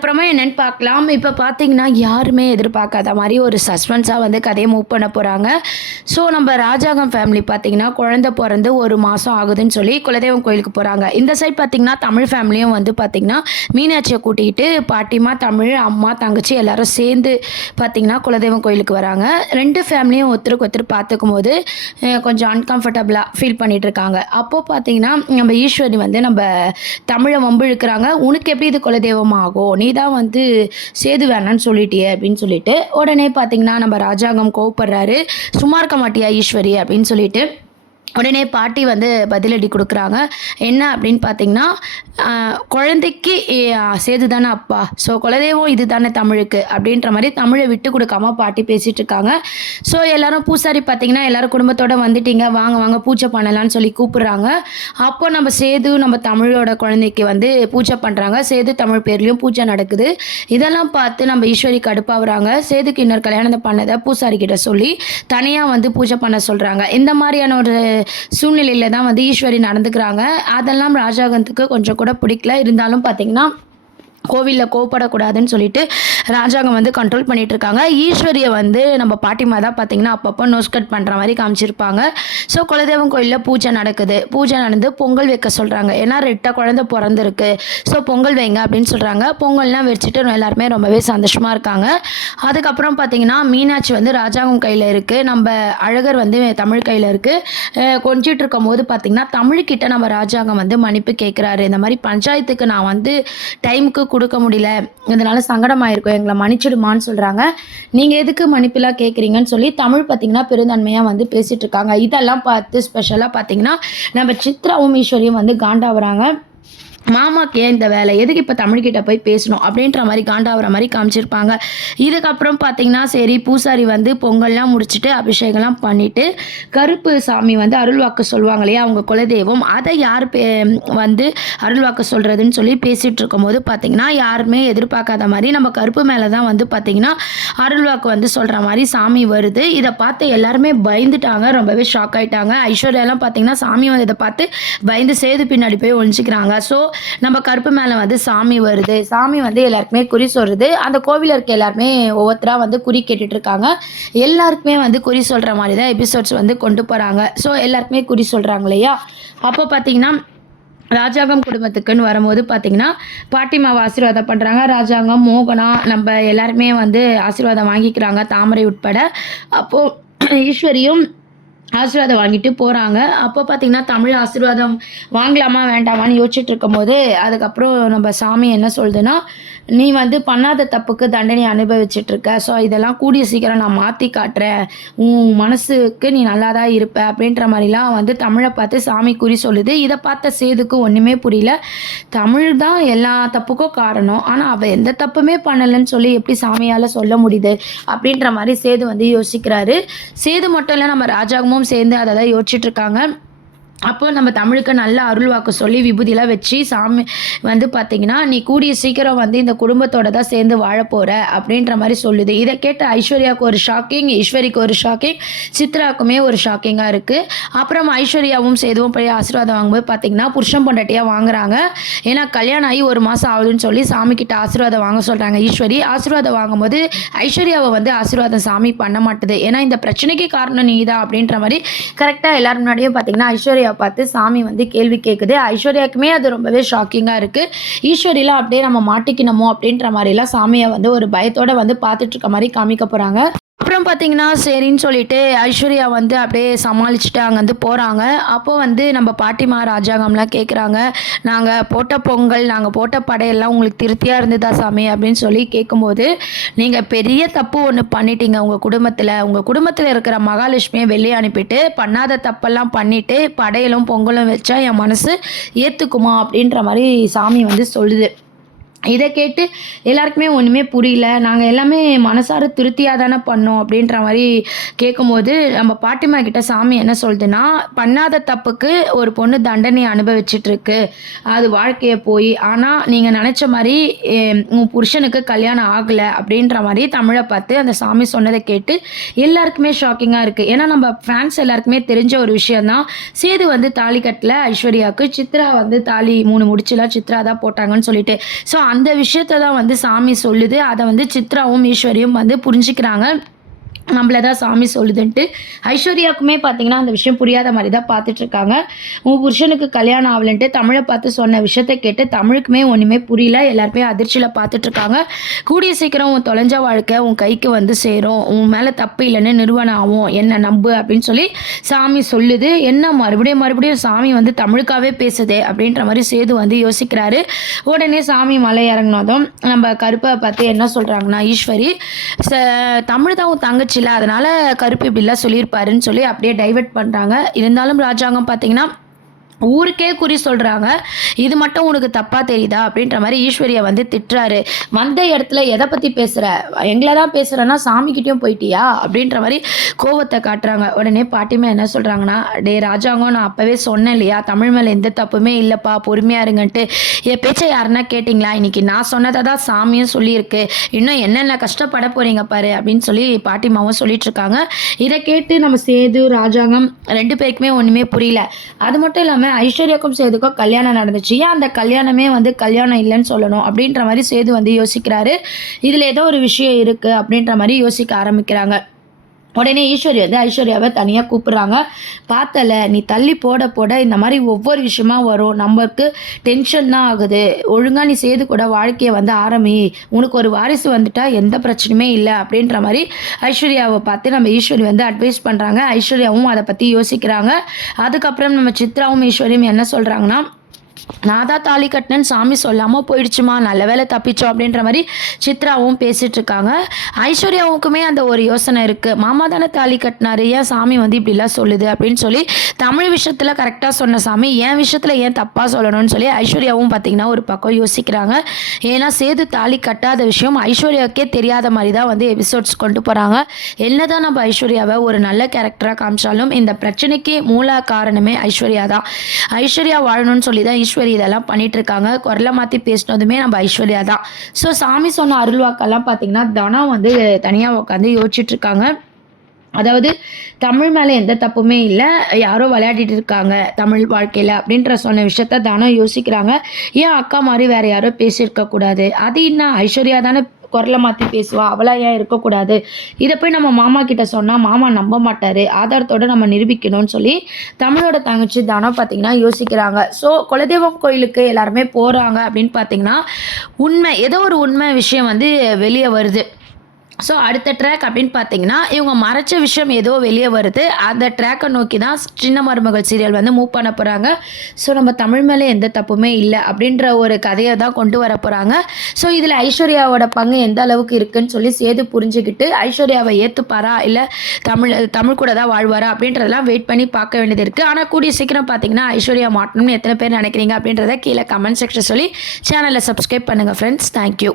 அப்புறமா என்னன்னு பார்க்கலாம். இப்ப பார்த்தீங்கன்னா, யாருமே எதிர்பார்க்காத மாரி ஒரு சஸ்பென்ஸா வந்து கதைய மூவ் பண்ண போறாங்க. ஸோ நம்ம ராஜாங்கம் ஃபேமிலி பார்த்தீங்கன்னா, குழந்தை பொறந்து 1 மாசம் ஆகுதுன்னு சொல்லி குலதெய்வம் கோயிலுக்கு போறாங்க. இந்த சைட் பார்த்தீங்கன்னா, தமிழ் ஃபேமிலியும் வந்து பார்த்தீங்கன்னா, மீனாட்சிய கூட்டிக்கிட்டு பாட்டிமா, தமிழ், அம்மா, தங்கச்சி எல்லாரும் சேர்ந்து பார்த்தீங்கன்னா, குலதெய்வம் கோயிலுக்கு வராங்க. 2 ஃபேமிலியும் ஒருத்தருக்கு ஒருத்தர் பார்த்துக்கும்போது, கொஞ்சம் அன்கம்ஃபர்டபுளா ஃபீல் பண்ணிட்டு இருக்காங்க. அப்போ பார்த்தீங்கன்னா, நம்ம ஈஸ்வரி வந்து நம்ம தமிழ வம்பு இழுக்குறாங்க. "உனக்கு எப்படி இது குலதெய்வம் ஆகும்? நீ தான் வந்து சேது வேணான்னு சொல்லிட்டியே" அப்படின்னு சொல்லிட்டு, உடனே பார்த்தீங்கன்னா, நம்ம ராஜாங்கம் கோவப்படுறாரு. "சும்மா இருக்க மாட்டியா ஈஸ்வரி?" அப்படின்னு சொல்லிட்டு உடனே பாட்டி வந்து பதிலடி குடுக்குறாங்க. என்ன அப்படின்னு பார்த்தீங்கன்னா, குழந்தைக்கு சேது தானே அப்பா. ஸோ குலதெய்வம் இது தானே தமிழுக்கு அப்படின்ற மாரி தமிழ விட்டு குடுக்காம பாட்டி பேசிட்டு இருக்காங்க. ஸோ எல்லாரும் பூசாரி பார்த்தீங்கன்னா, எல்லாரும் குடும்பத்தோட வந்துட்டீங்க. வாங்க வாங்க பூஜை பண்ணலான்னு சொல்லி கூப்பிடுறாங்க. அப்போ நம்ம சேது நம்ம தமிழோட குழந்தைக்கு வந்து பூஜை பண்றாங்க. சேது தமிழ் பேர்லயும் பூஜை நடக்குது. இதெல்லாம் பார்த்து நம்ம ஈஸ்வரி கடுப்பாவுறாங்க. சேதுக்கு இன்னொரு கல்யாணம் பண்ணத பூசாரி கிட்ட சொல்லி, தனியா வந்து பூஜை பண்ண சொல்றாங்க. இந்த மாரியான ஒரு சூழ்நிலையில தான் வந்து ஈஸ்வரி நடந்துக்கிறாங்க. அதெல்லாம் ராஜாங்கத்துக்கு கொஞ்சம் கூட பிடிக்கல. இருந்தாலும் பார்த்தீங்கன்னா, கோவில்ல கோவப்படக்கூடாதுன்னு சொல்லிட்டு ராஜாங்கம் வந்து கண்ட்ரோல் பண்ணிட்டு இருக்காங்க. ஈஸ்வரிய வந்து நம்ம பாட்டிமா தான் பார்த்தீங்கன்னா, அப்பப்போ நோஸ் கட் பண்ணுற மாதிரி காமிச்சிருப்பாங்க. ஸோ குலதெய்வம் கோயிலில் பூஜை நடக்குது. பூஜை நடந்து பொங்கல் வைக்க சொல்கிறாங்க. ஏன்னா 2 குழந்தை பிறந்திருக்கு. ஸோ பொங்கல் வைங்க அப்படின்னு சொல்கிறாங்க. பொங்கல்லாம் வச்சுட்டு எல்லாருமே ரொம்பவே சந்தோஷமாக இருக்காங்க. அதுக்கப்புறம் பார்த்தீங்கன்னா, மீனாட்சி வந்து ராஜாங்கம் கையில் இருக்குது. நம்ம அழகர் வந்து தமிழ் கையில் இருக்குது. கொஞ்சிட்டு இருக்கும் போது பார்த்தீங்கன்னா, தமிழ்கிட்ட நம்ம ராஜாங்கம் வந்து மன்னிப்பு கேட்குறாரு. இந்த மாதிரி பஞ்சாயத்துக்கு நான் வந்து டைமுக்கு கொடுக்க முடியல, இதனால சங்கடமாயிருக்கும், எங்களை மன்னிச்சிடுமான்னு சொல்றாங்க. நீங்க எதுக்கு மன்னிப்புலாம் கேட்குறீங்கன்னு சொல்லி தமிழ் பார்த்தீங்கன்னா பெருந்தன்மையா வந்து பேசிட்டு இருக்காங்க. இதெல்லாம் பார்த்து ஸ்பெஷலா பார்த்தீங்கன்னா, நம்ம சித்ராவும் ஈஸ்வரியும் வந்து காண்டாவுறாங்க. மாமாக்கு ஏன் இந்த வேலை, எதுக்கு இப்போ தமிழ்கிட்ட போய் பேசணும் அப்படின்ற மாதிரி காண்டாகிற மாதிரி காமிச்சிருப்பாங்க. இதுக்கப்புறம் பார்த்தீங்கன்னா, சரி பூசாரி வந்து பொங்கல்லாம் முடிச்சுட்டு அபிஷேகம்லாம் பண்ணிட்டு கருப்பு சாமி வந்து அருள்வாக்கு சொல்லுவாங்க இல்லையா, அவங்க குலதெய்வம், அதை யார் வந்து அருள்வாக்கு சொல்கிறதுன்னு சொல்லி பேசிகிட்டு இருக்கும்போது பார்த்தீங்கன்னா, யாருமே எதிர்பார்க்காத மாதிரி நம்ம கருப்பு மேலே தான் வந்து பார்த்தீங்கன்னா அருள்வாக்கு வந்து சொல்கிற மாதிரி சாமி வருது. இதை பார்த்து எல்லாருமே பயந்துட்டாங்க, ரொம்பவே ஷாக் ஆகிட்டாங்க. ஐஸ்வர்யாலாம் பார்த்தீங்கன்னா சாமி வந்து இதை பார்த்து பயந்து சேது பின்னாடி போய் ஒழிஞ்சிக்கிறாங்க. ஸோ நம்ம கருப்பு மேலே வந்து சாமி வருது. சாமி வந்து எல்லாருக்குமே குறி சொல்கிறது. அந்த கோவிலில் இருக்க எல்லாருமே ஒவ்வொருத்தரா வந்து குறி கேட்டுட்டு இருக்காங்க. எல்லாருக்குமே வந்து குறி சொல்கிற மாதிரி தான் எபிசோட்ஸ் வந்து கொண்டு போகிறாங்க. ஸோ எல்லாருக்குமே குறி சொல்கிறாங்க இல்லையா. அப்போ பார்த்தீங்கன்னா, ராஜாங்கம் குடும்பத்துக்குன்னு வரும்போது பார்த்தீங்கன்னா, பாட்டிமாவை ஆசீர்வாதம் பண்ணுறாங்க. ராஜாங்கம், மோகனா, நம்ம எல்லாருமே வந்து ஆசீர்வாதம் வாங்கிக்கிறாங்க, தாமரை உட்பட. அப்போது ஈஸ்வரியும் ஆசீர்வாதம் வாங்கிட்டு போகிறாங்க. அப்போ பார்த்தீங்கன்னா, தமிழ் ஆசீர்வாதம் வாங்கலாமா வேண்டாமான்னு யோசிச்சுட்டு இருக்கும்போது, அதுக்கப்புறம் நம்ம சாமி என்ன சொல்லுதுன்னா, நீ வந்து பண்ணாத தப்புக்கு தண்டனை அனுபவிச்சுட்டு இருக்க. ஸோ இதெல்லாம் கூடிய சீக்கிரம் நான் மாற்றி காட்டுறேன். உன் மனசுக்கு நீ நல்லா தான் இருப்ப அப்படின்ற மாதிரிலாம் வந்து தமிழை பார்த்து சாமி குறி சொல்லுது. இதை பார்த்த சேதுக்கு ஒன்றுமே புரியல. தமிழ் தான் எல்லா தப்புக்கும் காரணம். ஆனால் அவள் எந்த தப்புமே பண்ணலைன்னு சொல்லி எப்படி சாமியால் சொல்ல முடியுது அப்படின்ற மாதிரி சேது வந்து யோசிக்கிறாரு. சேது மட்டும் இல்லை, நம்ம ராஜாங்கமும் சேர்ந்து அதை தான் யோசிச்சுட்டு இருக்காங்க. அப்போ நம்ம தமிழுக்கு நல்ல அருள்வாக்கு சொல்லி விபூதிலாம் வச்சு சாமி வந்து பார்த்தீங்கன்னா, நீ கூடிய சீக்கிரம் வந்து இந்த குடும்பத்தோட தான் சேர்ந்து வாழ போகிற அப்படின்ற மாதிரி சொல்லுது. இதை கேட்ட ஐஸ்வர்யாவுக்கு ஒரு ஷாக்கிங், ஈஸ்வரிக்கு ஒரு ஷாக்கிங், சித்ராவுக்குமே ஒரு ஷாக்கிங்காக இருக்குது. அப்புறம் ஐஸ்வர்யாவும் சேதுவும் போய் ஆசீர்வாதம் வாங்கும்போது பார்த்தீங்கன்னா, புருஷன் பொண்டாட்டியாக வாங்குறாங்க. ஏன்னா கல்யாணம் ஆகி 1 மாதம் ஆகுதுன்னு சொல்லி சாமிக்கிட்ட ஆசீர்வாதம் வாங்க சொல்கிறாங்க ஈஸ்வரி. ஆசீர்வாதம் வாங்கும்போது ஐஸ்வர்யாவை வந்து ஆசீர்வாதம் சாமி பண்ண மாட்டுது. ஏன்னா இந்த பிரச்சனைக்கு காரணம் நீ தான் அப்படின்ற மாதிரி கரெக்டாக எல்லாரும் முன்னாடியும் பார்த்தீங்கன்னா ஐஸ்வர்யா பார்த்து சாமி வந்து கேள்வி கேட்குது. ஐஸ்வர்யாக்குமே அது ரொம்பவே ஷாக்கிங்காக இருக்குது. ஈஸ்வரிலாம் அப்படியே நம்ம மாட்டிக்கணுமோ அப்படின்ற மாதிரிலாம் சாமியை வந்து ஒரு பயத்தோடு வந்து பார்த்துட்டு இருக்க மாதிரி காமிக்க போகிறாங்க. அப்புறம் பார்த்தீங்கன்னா, சரின்னு சொல்லிட்டு ஐஸ்வர்யா வந்து அப்படியே சமாளிச்சுட்டு அங்கேருந்து போகிறாங்க. அப்போது வந்து நம்ம பாட்டிமா ராஜாங்கம்லாம் கேட்குறாங்க, நாங்கள் போட்ட பொங்கல், நாங்கள் போட்ட படையெல்லாம் உங்களுக்கு திருப்தியாக இருந்ததா சாமி அப்படின்னு சொல்லி கேட்கும்போது, நீங்கள் பெரிய தப்பு ஒன்று பண்ணிட்டீங்க உங்கள் குடும்பத்தில் இருக்கிற மகாலட்சுமியை வெளியே அனுப்பிட்டு பண்ணாத தப்பெல்லாம் பண்ணிவிட்டு படையலும் பொங்கலும் வச்சா என் மனசு ஏற்றுக்குமா அப்படின்ற மாதிரி சாமி வந்து சொல்லுது. இதை கேட்டு எல்லாருக்குமே ஒன்றுமே புரியல. நாங்கள் எல்லாமே மனசார திருப்தியாக தானே பண்ணோம் அப்படின்ற மாதிரி கேட்கும்போது, நம்ம பாட்டிமா கிட்ட சாமி என்ன சொல்லுதுன்னா, பண்ணாத தப்புக்கு ஒரு பொண்ணு தண்டனை அனுபவிச்சிட்ருக்கு, அது வாழ்க்கையை போய். ஆனால் நீங்கள் நினச்ச மாதிரி உன் புருஷனுக்கு கல்யாணம் ஆகலை அப்படின்ற மாதிரி தமிழை பார்த்து அந்த சாமி சொன்னதை கேட்டு எல்லாருக்குமே ஷாக்கிங்காக இருக்குது. ஏன்னா நம்ம ஃபேன்ஸ் எல்லாருக்குமே தெரிஞ்ச ஒரு விஷயந்தான். சேது வந்து தாலி கட்டல ஐஸ்வர்யாவுக்கு, சித்ரா வந்து தாலி 3 முடிச்சுலாம் சித்ரா தான் போட்டாங்கன்னு சொல்லிட்டு. ஸோ அந்த விஷயத்த தான் வந்து சாமி சொல்லுது. அத வந்து சித்ராவும், ஈஸ்வரியும் வந்து புரிஞ்சுக்கிறாங்க. நம்மள தான் சாமி சொல்லுதுன்ட்டு. ஐஸ்வர்யாவுக்குமே பார்த்தீங்கன்னா, அந்த விஷயம் புரியாத மாரி தான் பார்த்துட்ருக்காங்க. உன் புருஷனுக்கு கல்யாணம் ஆவலன்ட்டு தமிழ பார்த்து சொன்ன விஷயத்த கேட்டு தமிழுக்குமே ஒண்ணுமே புரியல. எல்லாருமே அதிர்ச்சியில பார்த்துட்ருக்காங்க. கூடிய சீக்கிரம் உன் தொலைஞ்ச வாழ்க்கை உன் கைக்கு வந்து சேரும். உன் மேல தப்பு இல்லன்னு நிரூபணம் ஆவும். என்ன நம்பு அப்படின்னு சொல்லி சாமி சொல்லுது. என்ன மறுபடியும் சாமி வந்து தமிழுக்காவே பேசுதே அப்படின்ற மாரி சேது வந்து யோசிக்கிறாரு. உடனே சாமி மலை இறங்குனதும் நம்ம கருப்ப பார்த்து என்ன சொல்றாங்கன்னா, ஈஸ்வரி ச தமிழ் தான் உன் தங்கச்சில அதனால கருப்பு இப்படிலாம் சொல்லியிருப்பாருன்னு சொல்லி அப்படியே டைவர்ட் பண்றாங்க. இருந்தாலும் ராஜாங்கம் பார்த்தீங்கன்னா, ஊருக்கே குறி சொல்றாங்க. இது மட்டும் உனக்கு தப்பா தெரியுதா? அப்படின்ற மாரி ஈஸ்வரிய வந்து திட்டுறாரு. வந்த இடத்துல எத பத்தி பேசுற? எங்கள தான் பேசுறன்னா சாமிகிட்டயும் போயிட்டியா? அப்படின்ற மாரி கோவத்த காட்டுறாங்க. உடனே பாட்டிமா என்ன சொல்றாங்கன்னா, டேய் ராஜாங்கம் நான் அப்பவே சொன்னேன் இல்லையா? தமிழ் மேல எந்த தப்புமே இல்லப்பா. பொறுமையா இருங்கன்ட்டு. என் பேச்ச யாருன்னா கேட்டீங்களா? இன்னைக்கு நான் சொன்னத தான் சாமியும் சொல்லியிருக்கு. இன்னும் என்னென்ன கஷ்டப்பட போறீங்க பாரு அப்படின்னு சொல்லி பாட்டிமாவும் சொல்லிட்டு இருக்காங்க. இத கேட்டு நம்ம சேது, ராஜாங்கம் 2 பேருக்குமே ஒண்ணுமே புரியல. அது மட்டும் இல்லாம ஐஸ்வர்யாக்கும் சேதுக்கும் கல்யாணம் நடந்துச்சு. ஏன் அந்த கல்யாணமே வந்து கல்யாணம் இல்லைன்னு சொல்லணும் அப்படின்ற மாதிரி சேது வந்து யோசிக்கிறாரு. இதுல ஏதோ ஒரு விஷயம் இருக்கு அப்படின்ற மாதிரி யோசிக்க ஆரம்பிக்கிறாங்க. உடனே ஈஸ்வரி வந்து ஐஸ்வர்யாவை தனியாக கூப்பிடுறாங்க. பார்த்தல நீ தள்ளி போட போட இந்த மாதிரி ஒவ்வொரு விஷயமா வரும். நமக்கு டென்ஷன் தான் ஆகுது. ஒழுங்காக நீ சேது கூட வாழ்க்கையை வந்து ஆரம்பி. உனக்கு ஒரு வாரிசு வந்துட்டா எந்த பிரச்சனையுமே இல்லை அப்படின்ற மாதிரி ஐஸ்வர்யாவை பார்த்து நம்ம ஈஸ்வரி வந்து அட்வைஸ் பண்ணுறாங்க. ஐஸ்வர்யாவும் அதை பற்றி யோசிக்கிறாங்க. அதுக்கப்புறம் நம்ம சித்ராவும் ஈஸ்வரியும் என்ன சொல்கிறாங்கன்னா, நான் தான் தாலி கட்டினேன்னு சாமி சொல்லாமல் போயிடுச்சுமா, நல்ல வேலை தப்பிச்சோம் அப்படின்ற மாதிரி சித்ராவும் பேசிட்டு இருக்காங்க. ஐஸ்வர்யாவுக்குமே அந்த ஒரு யோசனை இருக்குது. மாமா தானே தாலி கட்டினாரு, ஏன் சாமி வந்து இப்படிலாம் சொல்லுது அப்படின்னு சொல்லி தமிழ் விஷயத்தில் கரெக்டாக சொன்ன சாமி என் விஷயத்தில் ஏன் தப்பாக சொல்லணும்னு சொல்லி ஐஸ்வர்யாவும் பார்த்தீங்கன்னா ஒரு பக்கம் யோசிக்கிறாங்க. ஏன்னா சேது தாலி கட்டாத விஷயம் ஐஸ்வர்யாவுக்கே தெரியாத மாதிரி தான் வந்து எபிசோட்ஸ் கொண்டு போகிறாங்க. என்னதான் நம்ம ஐஸ்வர்யாவை ஒரு நல்ல கேரக்டராக காமிச்சாலும் இந்த பிரச்சனைக்கு மூல காரணமே ஐஸ்வர்யா தான். ஐஸ்வர்யா வாழணும்னு சொல்லி தான் ஈஸ்வரி இதெல்லாம் பண்ணிட்டு இருக்காங்க. குரலை மாற்றி பேசினதுமே நம்ம ஐஸ்வர்யா தான். ஸோ சாமி சொன்ன அருள்வாக்கெல்லாம் பார்த்தீங்கன்னா தனா வந்து தனியாக உட்காந்து யோசிச்சுட்டு இருக்காங்க. அதாவது தமிழ் மேலே எந்த தப்புமே இல்லை, யாரோ விளையாடிட்டு இருக்காங்க தமிழ் வாழ்க்கையில் அப்படின்ற சொன்ன விஷயத்த தானே யோசிக்கிறாங்க. ஏன் அக்கா மாதிரி வேற யாரோ பேசியிருக்கக்கூடாது? அது என்ன ஐஸ்வர்யா தானே குரலை மாற்றி பேசுவா, அவளா ஏன் இருக்கக்கூடாது? இதை போய் நம்ம மாமா கிட்ட சொன்னால் மாமா நம்ப மாட்டார், ஆதாரத்தோடு நம்ம நிரூபிக்கணும்னு சொல்லி தமிழோட தங்கச்சி தானே பார்த்தீங்கன்னா யோசிக்கிறாங்க. ஸோ குலதெய்வம் கோயிலுக்கு எல்லாருமே போகிறாங்க அப்படின்னு பார்த்தீங்கன்னா உண்மை ஏதோ ஒரு உண்மை விஷயம் வந்து வெளியே வருது. ஸோ அடுத்த ட்ராக் அப்படின்னு பார்த்தீங்கன்னா இவங்க மறைச்ச விஷயம் ஏதோ வெளியே வருது. அந்த ட்ராக்கை நோக்கி தான் சின்ன மருமகள் சீரியல் வந்து மூவ் பண்ண போகிறாங்க. ஸோ நம்ம தமிழ் மேலே எந்த தப்புமே இல்லை அப்படின்ற ஒரு கதையை தான் கொண்டு வர போகிறாங்க. ஸோ இதில் ஐஸ்வர்யாவோட பங்கு எந்த அளவுக்கு இருக்குன்னு சொல்லி சேது புரிஞ்சுக்கிட்டு ஐஸ்வர்யாவை ஏற்றுப்பாரா இல்லை தமிழ் கூட தான் வாழ்வாரா அப்படின்றதெல்லாம் வெயிட் பண்ணி பார்க்க வேண்டியது இருக்குது. ஆனால் கூடிய சீக்கிரம் பார்த்தீங்கன்னா ஐஸ்வர்யா மாட்டணும்னு எத்தனை பேர் நினைக்கிறீங்க அப்படின்றத கீழே கமெண்ட் செக்ஷன் சொல்லி சேனலை சப்ஸ்கிரைப் பண்ணுங்கள் ஃப்ரெண்ட்ஸ். தேங்க்யூ.